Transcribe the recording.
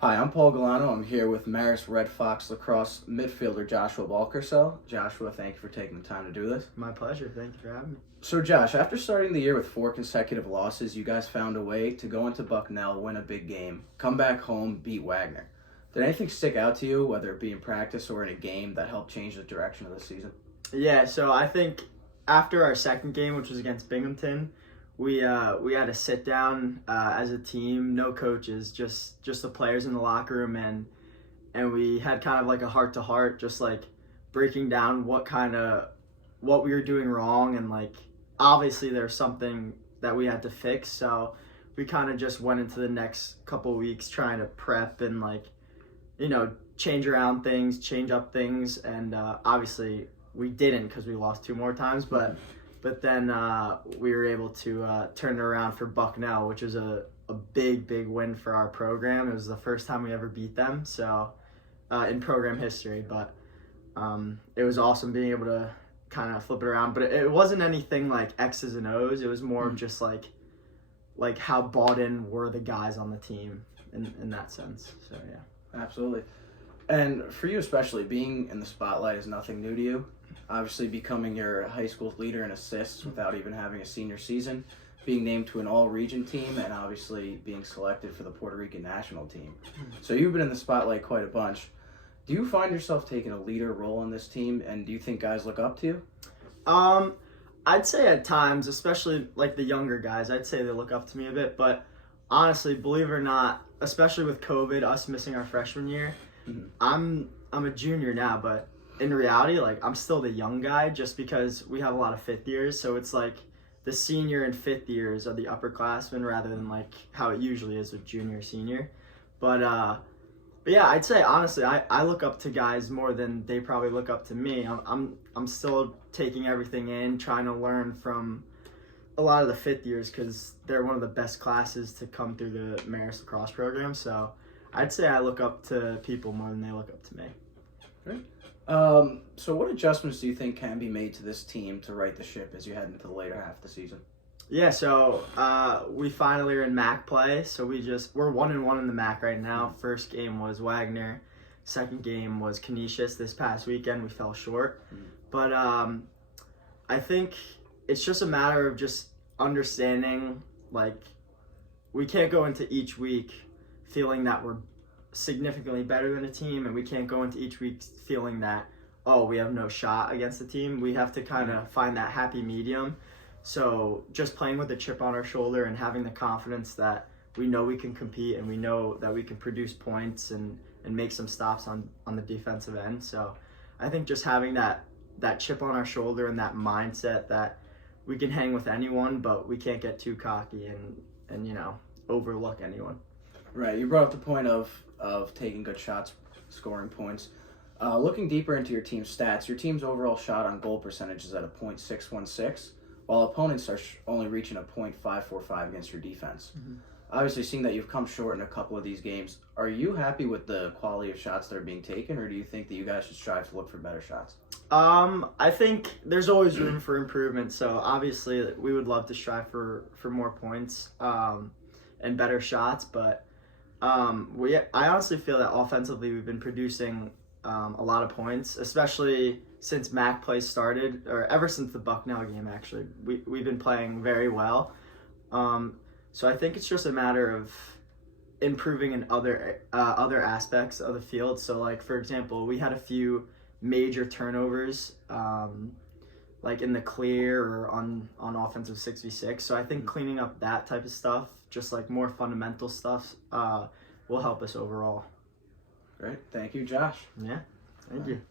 Hi, I'm Paul Galano. I'm here with Marist Red Fox lacrosse midfielder Joshua Balkersell. Joshua, thank you for taking the time to do this. My pleasure. Thank you for having me. So, Josh, after starting the year with 4 consecutive losses, you guys found a way to go into Bucknell, win a big game, come back home, beat Wagner. Did anything stick out to you, whether it be in practice or in a game, that helped change the direction of the season? Yeah, so I think after our second game, which was against Binghamton, we had a sit down as a team, no coaches, just the players in the locker room, and we had kind of like a heart to heart, just like breaking down what we were doing wrong, and like obviously there's something that we had to fix. So we kind of just went into the next couple weeks trying to prep and change around things, change up things, and obviously we didn't because we lost two more times, but then we were able to turn it around for Bucknell, which was a big win for our program. It was the first time we ever beat them, so in program history. But it was awesome being able to kind of flip it around. But it wasn't anything like X's and O's. It was more of just like how bought in were the guys on the team in that sense. So yeah. Absolutely. And for you especially, being in the spotlight is nothing new to you. Obviously becoming your high school leader in assists without even having a senior season, being named to an all-region team, and obviously being selected for the Puerto Rican national team. So you've been in the spotlight quite a bunch. Do you find yourself taking a leader role on this team, and do you think guys look up to you? I'd say at times, especially like the younger guys, I'd say they look up to me a bit, but honestly, believe it or not, especially with COVID, us missing our freshman year, I'm a junior now, but in reality, like I'm still the young guy just because we have a lot of fifth years. So it's like the senior and fifth years are the upperclassmen rather than like how it usually is with junior, senior. But yeah, I'd say honestly, I look up to guys more than they probably look up to me. I'm still taking everything in, trying to learn from a lot of the fifth years because they're one of the best classes to come through the Marist lacrosse program. So I'd say I look up to people more than they look up to me. Great. So what adjustments do you think can be made to this team to right the ship as you head into the later half of the season? Yeah, so we finally are in MAC play. So we're 1-1 in the MAC right now. First game was Wagner. Second game was Canisius. This past weekend we fell short. But I think it's just a matter of just understanding, like, we can't go into each week feeling that we're significantly better than a team, and we can't go into each week feeling that, oh, we have no shot against the team. We have to kind of find that happy medium. So just playing with a chip on our shoulder and having the confidence that we know we can compete and we know that we can produce points and make some stops on the defensive end. So I think just having that chip on our shoulder and that mindset that we can hang with anyone, but we can't get too cocky and overlook anyone. Right. You brought up the point of taking good shots, scoring points. Looking deeper into your team's stats, your team's overall shot on goal percentage is at a .616, while opponents are only reaching a .545 against your defense. Obviously, seeing that you've come short in a couple of these games, are you happy with the quality of shots that are being taken, or do you think that you guys should strive to look for better shots? I think there's always room for improvement. So obviously, we would love to strive for more points and better shots, but I honestly feel that offensively we've been producing a lot of points, especially since MAC play started, or ever since the Bucknell game actually. We've been playing very well. So I think it's just a matter of improving in other aspects of the field. So like, for example, we had a few major turnovers like in the clear or on offensive 6v6. So I think cleaning up that type of stuff, just like more fundamental stuff, will help us overall. Great. Thank you, Josh. Yeah. Thank you.